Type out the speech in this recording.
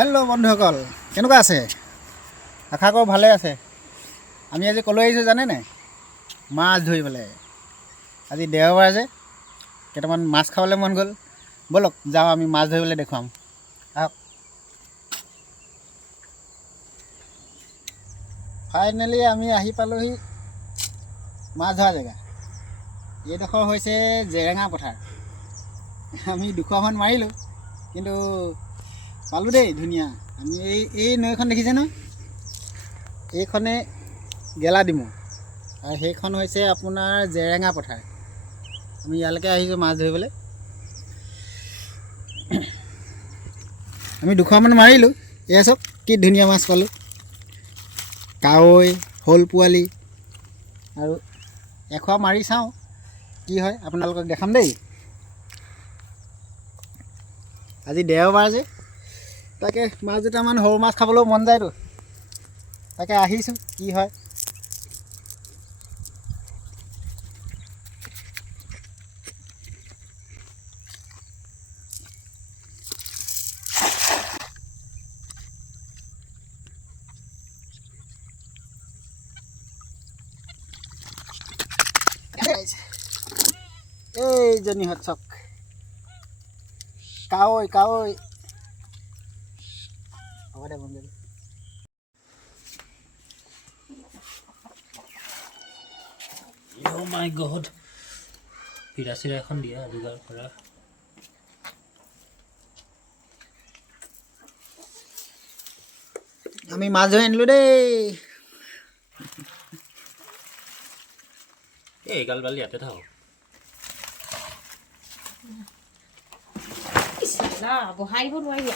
Hello' বন্ধুসকল, কেনেকুৱা আছে? আশা কৰোঁ ভালে আছে। আমি আজি ক'লৈ আহিছোঁ জানে নাই? মাছ ধৰিবলৈ। আজি দেওবাৰ যে কেইটামান মাছ খাবলৈ মন গ'ল। ব'লক যাওঁ, আমি মাছ ধৰিবলৈ দেখুৱাম। আহক। ফাইনেলি আমি আহি পালোহি মাছ ধৰা জেগা। এইডোখৰ হৈছে জেৰেঙা পথাৰ। আমি দুখৰমান মাৰিলোঁ, কিন্তু পালোঁ দেই ধুনীয়া। আমি এই নৈখন দেখিছে ন? এইখনে গেলাডিমু আৰু সেইখন হৈছে আপোনাৰ জেৰেঙা পথাৰ। আমি ইয়ালৈকে আহিছোঁ মাছ ধৰিবলৈ। আমি দুখৰমান মাৰিলোঁ। এয়া চাওক কি ধুনীয়া মাছ পালোঁ। কাৱৈ, শ'ল পোৱালি আৰু এখোৱা মাৰি চাওঁ কি হয়, আপোনালোকক দেখাম দেই। আজি দেওবাৰ যে, তাকে মাছ দুটামান সৰু মাছ খাবলৈও মন যায়তো, তাকে আহিছোঁ কি হয়। এইজনীহঁত চাওক, কাৱৈ কাৱৈ। হ'ব দে বন্ধু। Oh my god. পিৰা এখন দিয়া যোগাৰ কৰা। আমি মাছ ধৰি আনিলোঁ দেই। এইগাল বালি ইয়াতে থাকক। বহাই দিব নোৱাৰি।